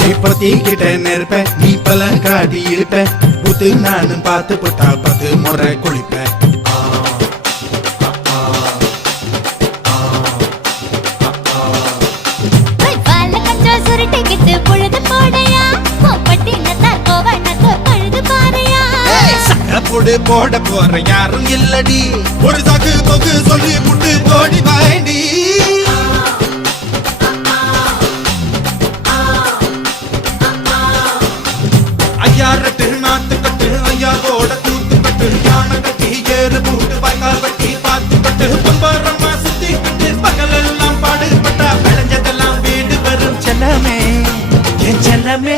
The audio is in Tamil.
பத்திக்கிட்ட நெருப்ப நீ பல காட்டி இருப்ப புத்து நானும் பார்த்து புட்டா பத்து முறை குளிப்ப. போட போற யாரும் இல்லடி. ஒரு சாக்கு போக்கு சொல்லி கட்டு யானை ஏறு பூட்டு வாய்க்கால் வெட்டி சுத்தி பகலெல்லாம் பாடுபட்டா விளைஞ்சதெல்லாம் வீடு வரும் செல்லமே. என் செல்லமே